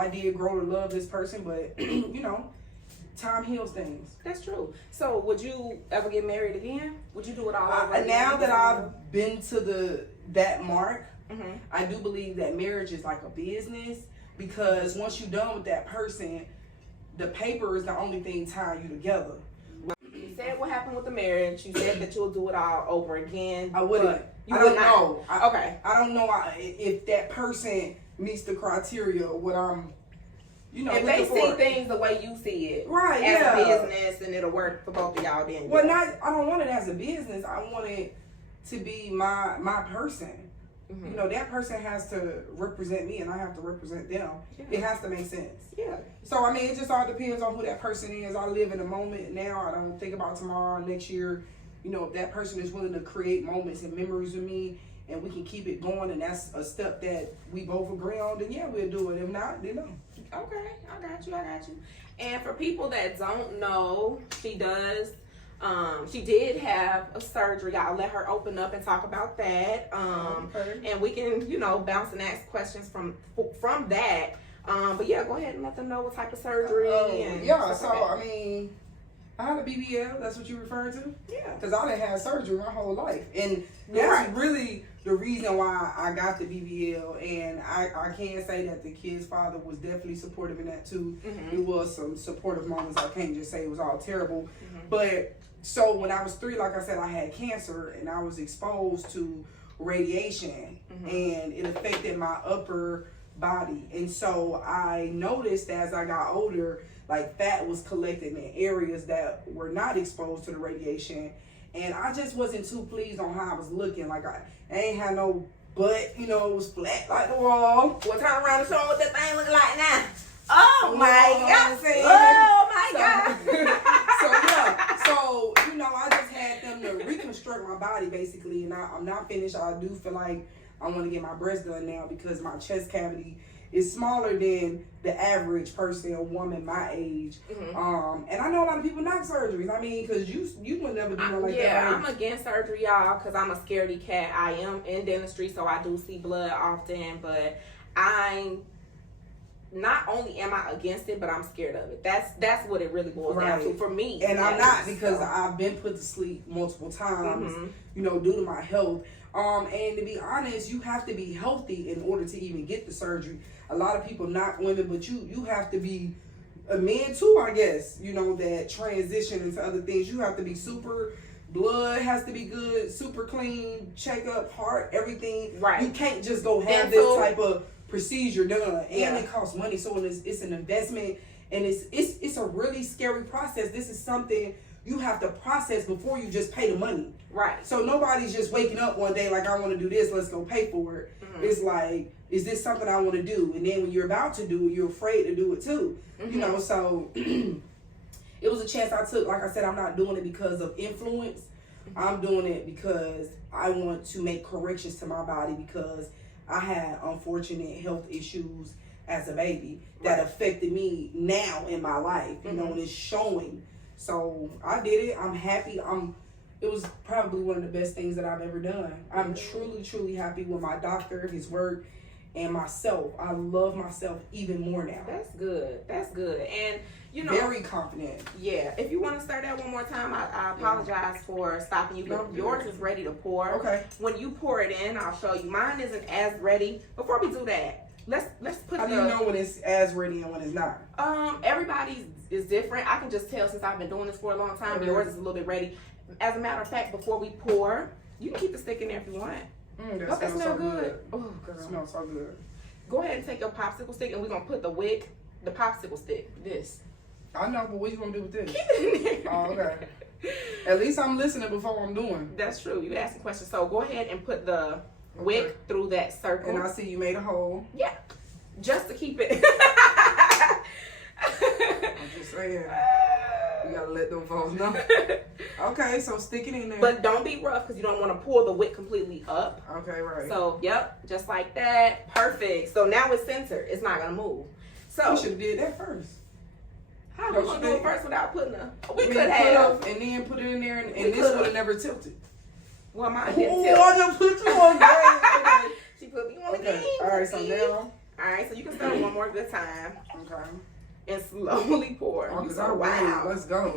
I did grow to love this person, but you know, time heals things. That's true. So would you ever get married again? Would you do it all over again? Now that I've been to that mark, Mm-hmm. I do believe that marriage is like a business, because once you're done with that person, the paper is the only thing tying you together. You said what happened with the marriage. You said that you'll do it all over again. I wouldn't. You I would don't not. know. Okay. I don't know if that person meets the criteria of what I'm, you know, If they looking see for. things the way you see it, Right, as yeah. a business, and it'll work for both of y'all, then Well, yeah. I don't want it as a business. I want it to be my person. Mhm. You know, that person has to represent me, and I have to represent them. Yeah. It has to make sense. Yeah. So, I mean, it just all depends on who that person is. I live in the moment now. I don't think about tomorrow, next year. You know, if that person is willing to create moments and memories with me, and we can keep it going, and that's a step that we both agree on, then yeah, we'll do it. If not, then no. Okay, I got you. And for people that don't know, she did have a surgery. I'll let her open up and talk about that. Okay. And we can, you know, bounce and ask questions from that. But yeah, go ahead and let them know what type of surgery. And Yeah, stuff so, like that. I mean, I had a BBL. That's what you referring to? Yeah. Because I done had surgery my whole life. And Right. that's really the reason why I got the BBL. And I can say that the kid's father was definitely supportive in that too. Mhm. It was some supportive moments. I can't just say it was all terrible. Mhm. But so when I was 3, like I said, I had cancer and I was exposed to radiation, and it affected my upper body. And so I noticed as I got older, like fat was collected in areas that were not exposed to the radiation. And I just wasn't too pleased on how I was looking. Like I ain't had no butt, you know, it was flat like the wall. Well, turn around and show them what that thing looking like now. Oh my You know what I'm God. saying? Oh my God. So yeah, so you know, I just had them to reconstruct my body basically, and I'm not finished. I do feel like I want to get my breast done now because my chest cavity is smaller than the average person or woman my age. And I know a lot of people knock surgeries. I mean, because you would never do one like that. Yeah, Right? I'm against surgery, y'all, because I'm a scaredy cat. I am in dentistry, so I do see blood often, but not only am I against it, but I'm scared of it. That's what it really boils down to for me. And I'm not, because so. I've been put to sleep multiple times, Mhm. you know, due to my health. And to be honest, you have to be healthy in order to even get the surgery. A lot of people knock women, but you have to be a man too, I guess, you know, that transition into other things. You have to be super, blood has to be good, super clean, check up, heart, everything. Right. You can't just go have Dental. this type of procedure done. And Yeah. it costs money, so it's an investment, and it's a really scary process. This is something you have to process before you just pay the money. Right. So nobody's just waking up one day like, I want to do this, let's go pay for it. It's like, is this something I want to do? And then when you're about to do it, you're afraid to do it too. You know, so it was a chance I took. Like I said, I'm not doing it because of influence. I'm doing it because I want to make corrections to my body, because I had unfortunate health issues as a baby that affected me now in my life, you know, and it's showing. So I did it. I'm happy. It was probably one of the best things that I've ever done. I'm truly, truly happy with my doctor, his work, and myself. I love myself even more now. That's good. That's good. And you know, Very confident. yeah. If you want to start that one more time, I apologize for stopping you, but No, yours is ready to pour. Okay. When you pour it in, I'll show you. Mine isn't as ready. Before we do that, let's put How do you know when it's as ready and when it's not? Everybody's is different. I can just tell since I've been doing this for a long time. Okay. Yours is a little bit ready. As a matter of fact, before we pour, you can keep the stick in there if you want. That That smells smell so good. Oh, girl. It smells so good. Go ahead and take your popsicle stick, and we're gonna put the popsicle stick. This. I know, but what you gonna do with this? Keep it in there. Oh, okay. At least I'm listening before I'm doing. That's true. You asking questions. So go ahead and put the wick through that circle. And I see you made a hole. Yeah. Just to keep it. I'm just saying. You gotta let them folks know. Okay, so stick it in there. But don't be rough, because you don't want to pull the wick completely up. Okay, right. So, yep, just like that. Perfect. So now it's centered. It's not going to move. So, you should have did that first. how are we going to do it first without putting a... We And could then have. put and then put it in there, and We this could've. would have never tilted. Well, mine didn't Oh, tilt. I just put you on game. She put me on the Okay. game. All right, so now All right, so you can start one more good time Okay. and slowly pour. Oh, You 'cause go, I'm ready. wow. Let's go.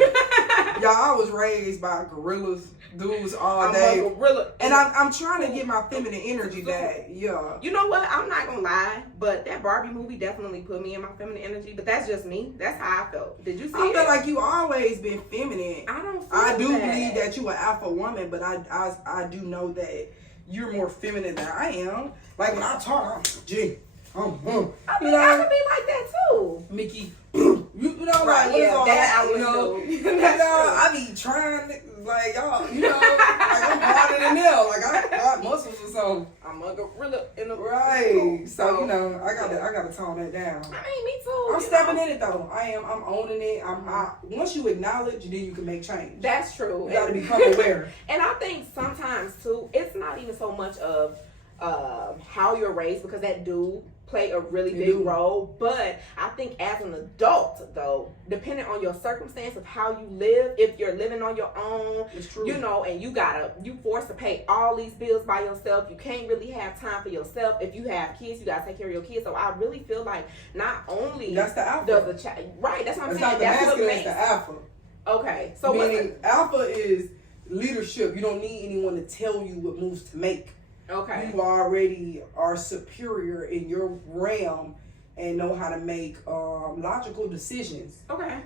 Y'all, I was raised by gorillas, dudes all I'm day. a gorilla. And I'm trying to get my feminine energy back. Yeah. You know what? I'm not gonna lie, but that Barbie movie definitely put me in my feminine energy. But that's just me. That's how I felt. Did you see I it? feel like you always been feminine. I don't. Feel I do that. believe that you an alpha woman, but I do know that you're more feminine than I am. Like when I talk, I'm gee, I you mean, I know, could be like that too. Mickey, you know, Right, like what is yeah, all that that? I would You know, do. you know, That's true. I be trying, like y'all, you know, like I'm harder than them. Like I got muscles or something. I'm a gorilla in the Right. So you know, I gotta tone that down. I mean, me too. I'm you stepping know? in it though. I'm owning it. Once you acknowledge, then you can make change. That's true. You gotta become aware. And I think sometimes too, it's not even so much of how you're raised, because that do play a really They big do. role. But I think as an adult though, depending on your circumstance of how you live, if you're living on your own, It's true. you know, and you forced to pay all these bills by yourself, you can't really have time for yourself. If you have kids, you gotta take care of your kids. So I really feel like not only That's the alpha. does the child, right, that's what I'm It's saying. not the That's what masculine, it's makes. the alpha. Okay, so what's Meaning alpha is leadership. You don't need anyone to tell you what moves to make. okay. You already are superior in your realm and know how to make logical decisions. Okay.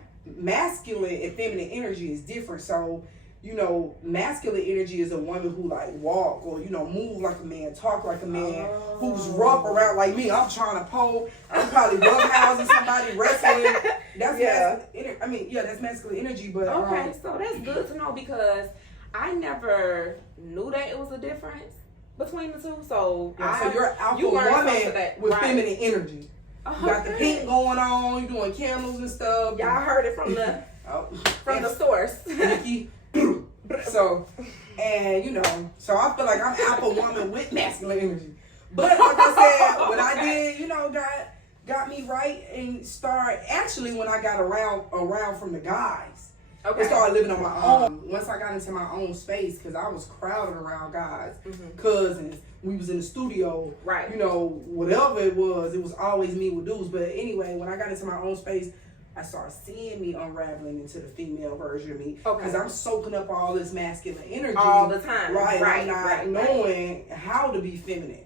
Masculine and feminine energy is different. So, you know, masculine energy is a woman who like walk or, you know, move like a man, talk like a man, who's rough around like me. I'm trying to pole. I'm probably roughhousing somebody, wrestling. That's that's masculine energy. But Okay, so that's good to know, because I never knew that it was a difference between the two. So so you're an alpha you learned woman something that- with right. feminine energy. You got the Okay. pink going on. You doing candles and stuff. Y'all heard it from the From the source. Nikki. So, and you know, so I feel like I'm alpha woman with masculine energy. But like I said, what I did, you know, got me right and start actually when I got around from the guys. Okay. I started living on my own. Once I got into my own space, because I was crowded around guys, cousins. We was in the studio, Right. you know, whatever it was always me with dudes. But anyway, when I got into my own space, I started seeing me unraveling into the female version of me. Okay. Because I'm soaking up all this masculine energy. All the time. Right. Right, I'm not right, knowing how to be feminine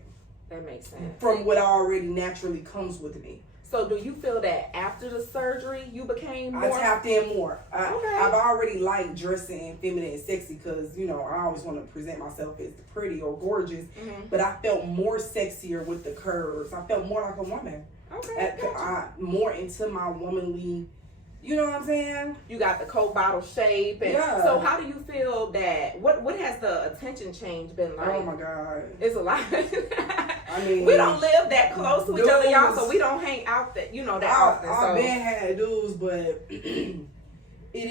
That makes sense. from what already naturally comes with me. So do you feel that after the surgery you became more? I tapped in more. Okay. I've already liked dressing feminine and sexy because, you know, I always want to present myself as pretty or gorgeous. Mhm. But I felt more sexier with the curves. I felt more like a woman. Okay. More into my womanly, you know what I'm saying? You got the Coke bottle shape, and Yeah. so how do you feel that? What has the attention change been like? Oh my God. It's a lot. I mean, we don't live that close to each other, y'all, so dudes- we don't hang out that that often. I've So been had dudes, but it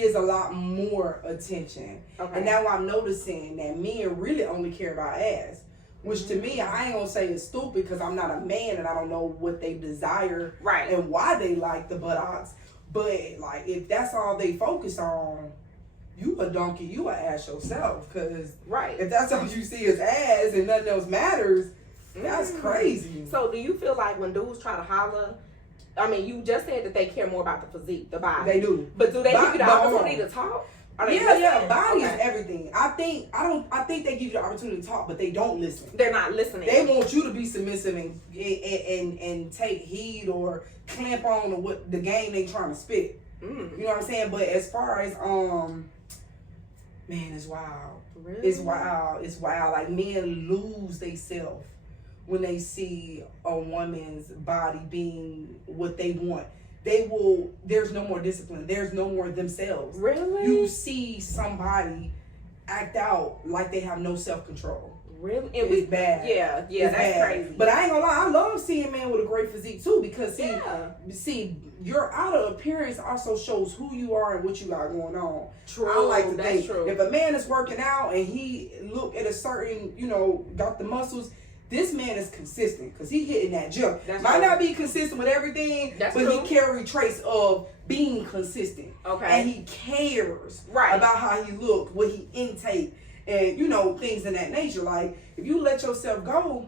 is a lot more attention. okay. And now I'm noticing that men really only care about ass. Which to me, I ain't gonna say is stupid because I'm not a man and I don't know what they desire right. and why they like the buttocks. But like, if that's all they focus on, you a donkey, you a ass yourself. Cause Right. if that's all you see is ass and nothing else matters, that's Mm. crazy. So do you feel like when dudes try to holler, I mean, you just said that they care more about the physique, the body. They do. But do they give you the But hold opportunity on. to talk? Are they Yeah, listening? body is Okay. everything. I think they give you the opportunity to talk, but they don't listen. They're not listening. They want you to be submissive and take heed or clamp on to what the game they trying to spit. Mm. You know what I'm saying? But as far as man, it's wild. Really? It's wild. It's wild. Like men lose themselves when they see a woman's body being what they want. There's no more discipline. There's no more themselves. Really? You see somebody act out like they have no self-control. Really? It's bad. Yeah, It's that's bad. crazy. But I ain't gonna lie, I love seeing men with a great physique too because yeah. your outer appearance also shows who you are and what you got going on. True. I like to that's think true. if a man is working out and he look at a certain, got the muscles, this man is consistent because he hitting that gym. That's Might true. not be consistent with everything, That's but true. he carry traits of being consistent. Okay. And he cares Right. about how he look, what he intake, and things in that nature. Like if you let yourself go,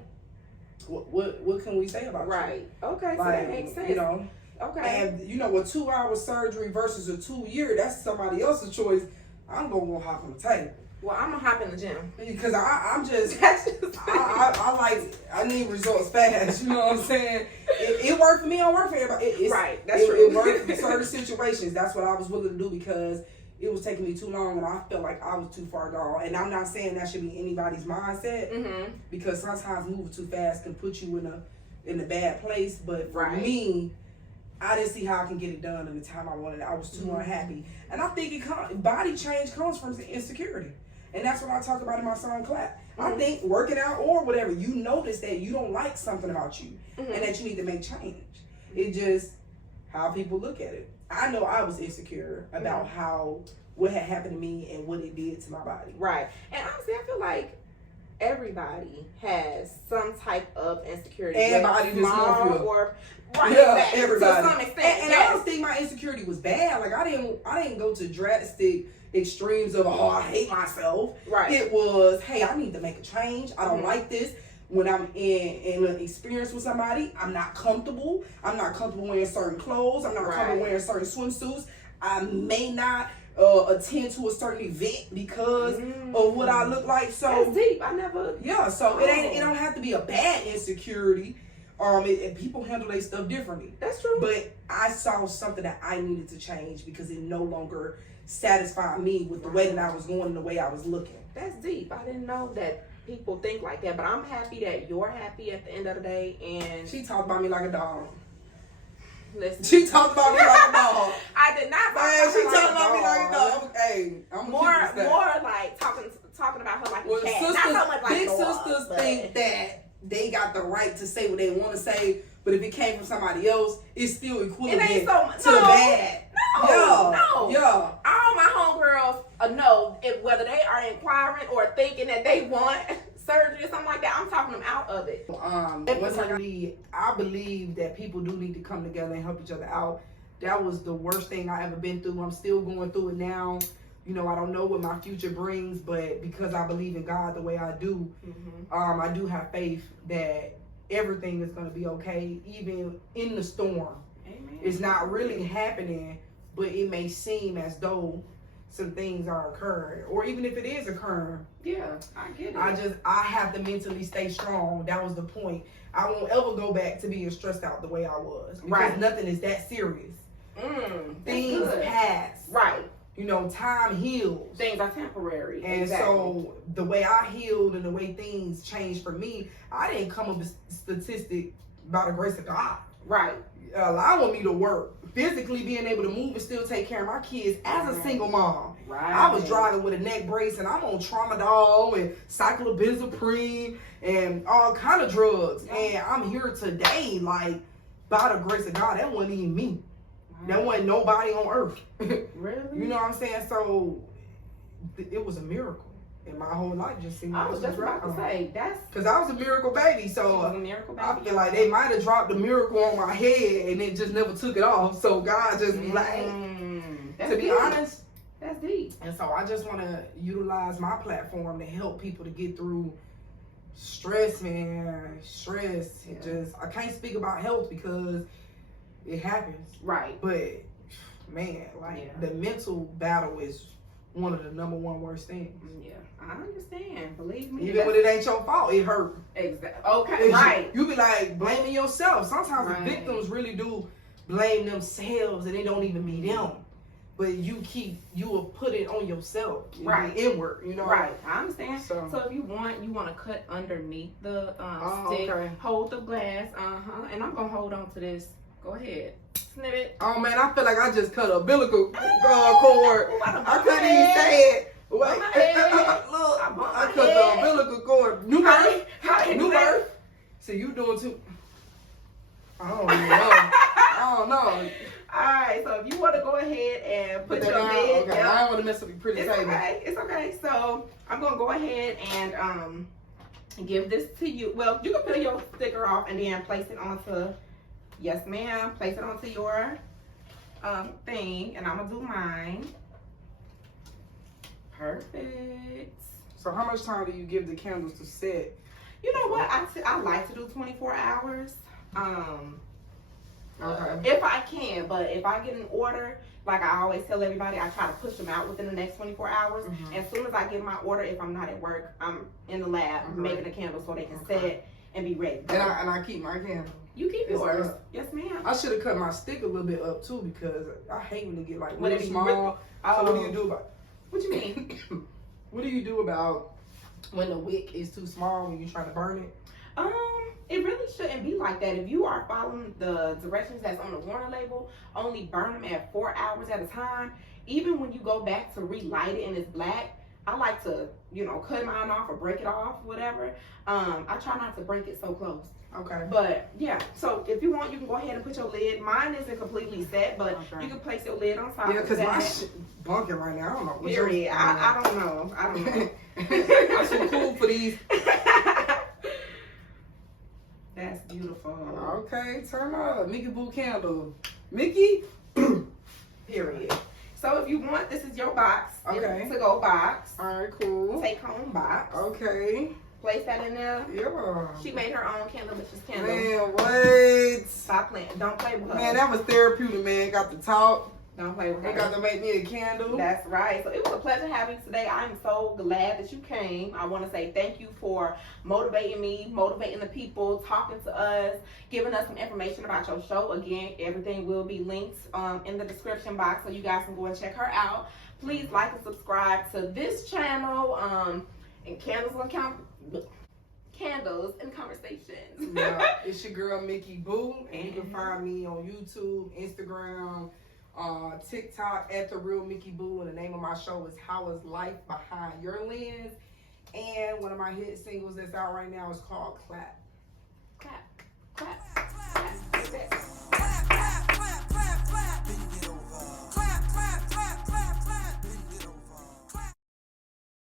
what can we say about Right. Okay, so Like, that makes sense. you know, Okay. and you know, a 2-hour surgery versus a 2-year, that's somebody else's choice. I'm gonna hop on the table Well, I'm gonna hop in the gym. because I'm just That's just I need results fast. You know what I'm saying? It worked for me. It don't work for everybody. Right, that's it, true. It worked for certain situations. That's what I was willing to do because it was taking me too long and I felt like I was too far gone. And I'm not saying that should be anybody's mindset Mm-hmm. because sometimes moving too fast can put you in a bad place. But for Right. me, I didn't see how I can get it done in the time I wanted. I was too unhappy, and I think body change comes from insecurity, and that's what I talk about in my song "Clap." I think working out or whatever, you notice that you don't like something about you, and that you need to make change. It just how people look at it. I know I was insecure about what had happened to me and what it did to my body. Right. And honestly, I feel like everybody has some type of insecurity. Everybody whether just small know you. or right, Yeah, exactly, everybody. to some extent. And I don't think my insecurity was bad. Like I didn't go to drastic extremes of I hate myself. Right. It was, hey, I need to make a change. I don't like this. When I'm in an experience with somebody, I'm not comfortable. I'm not comfortable wearing certain clothes. I'm not comfortable wearing certain swimsuits. I may not attend to a certain event because of what I look like. So That's deep. I never. yeah, so it don't have to be a bad insecurity. And people handle their stuff differently. That's true. But I saw something that I needed to change because it no longer satisfied me with the way that I was going and the way I was looking. That's deep. I didn't know that people think like that, but I'm happy that you're happy at the end of the day. And She talked about me like a dog. listen, She talked about me like a dog. I did not. Man, she like talked about me like a dog. Hey, I'm More more like talking about her like well, a cat. sisters, Not so much like big a dog, sisters but- think that they got the right to say what they want to say, but if it came from somebody else, it's still equivalent It ain't so much. to bad. No. Yeah. All my homegirls know whether they are inquiring or thinking that they want surgery or something like that. I'm talking them out of it. I believe that people do need to come together and help each other out. That was the worst thing I ever been through. I'm still going through it now. You know, I don't know what my future brings, but because I believe in God the way I do, I do have faith that everything is going to be okay, even in the storm. Amen. It's not really happening, but it may seem as though some things are occurring, or even if it is occurring. Yeah, I get it. I have to mentally stay strong. That was the point. I won't ever go back to being stressed out the way I was. Because Right. nothing is that serious. Things good. pass. Right. You know, time heals. Things are temporary. And exactly. so the way I healed and the way things changed for me, I didn't come up with a statistic by the grace of God. Right. Allowing me to work, physically being able to move and still take care of my kids as a single mom. Right. I was driving with a neck brace and I'm on Tramadol and cyclobenzaprine and all kind of drugs. And I'm here today, like, by the grace of God. That wasn't even me. That wasn't nobody on earth. Really? You know what I'm saying? So it was a miracle. And my whole life just seemed like I was just about to say that's because I was a miracle baby. So a miracle baby. I feel like they might have dropped the miracle on my head and it just never took it off. So God just be like, to be honest. That's deep. And so I just want to utilize my platform to help people to get through stress, man. Stress. Yeah. It just, I can't speak about health because it happens. Right. But, man, like, the mental battle is one of the number one worst things. Yeah, I understand. Believe me. Even when it ain't your fault, it hurt. Exactly. Okay. Right. You be like blaming yourself. Sometimes Right. the victims really do blame themselves and it don't even be them. But you will put it on yourself. Right. Inward, you know. Right. I understand. So- So if you want to cut underneath the Oh, stick. okay. Hold the glass. And I'm gonna hold on to this. Go ahead. Snip it. Oh man, I feel like I just cut a umbilical cord. I couldn't even say it. Wait, my head. look, my I cut the head. umbilical cord. New birth. How you New do that? birth. See, you doing too. I don't even know. I don't know. Alright, so if you want to go ahead and put Put that your down. bed, Okay, I don't want to mess up your pretty it's table. okay. It's okay. So I'm gonna go ahead and give this to you. Well, you can peel your sticker off and then place it onto. Yes, ma'am. Place it onto your thing, and I'm gonna do mine. Perfect. So how much time do you give the candles to set? You know what? I like to do 24 hours. Okay. If I can, but if I get an order, like I always tell everybody, I try to push them out within the next 24 hours. Mhm. As soon as I get my order, if I'm not at work, I'm in the lab Okay. making a candle so they can Okay. set and be ready. And I keep my candle. You keep It's yours. up. Yes, ma'am. I should have cut my stick a little bit up too because I hate when it get like When real it be small. real- So what do you do about? What you mean? What do you do about when the wick is too small when you try to burn it? It really shouldn't be like that. If you are following the directions that's on the Warner label, only burn them at 4 hours at a time. Even when you go back to relight it and it's black, I like to, cut mine off or break it off, whatever. I try not to break it so close. Okay. But yeah, so if you want, you can go ahead and put your lid. Mine isn't completely set, but Okay. you can place your lid on top Yeah, of because my that. shit bunking right now. I don't know. What's Period. yours? I don't know. I don't know. I'm too cool for these. That's beautiful. Okay, turn up. Mickey Boo candle. Mickey? Period. So if you want, this is your box. Okay. It's a to-go box. Alright, cool. Take home box. Okay. Place that in there. Yeah. She made her own Candlelicious candle. Man, wait. Stop playing. Don't play with her. Man, that was therapeutic, man. Got to talk. Don't play with They her. got to make me a candle. That's right. So it was a pleasure having you today. I'm so glad that you came. I want to say thank you for motivating me, motivating the people, talking to us, giving us some information about your show. Again, everything will be linked in the description box so you guys can go and check her out. Please like and subscribe to this channel and Candles and Conversations. Yeah, it's your girl Mickey Boo, and you can find me on YouTube, Instagram, TikTok at The Real Mickey Boo, and the name of my show is How Is Life Behind Your Lens, and one of my hit singles that's out right now is called Clap. Clap, clap.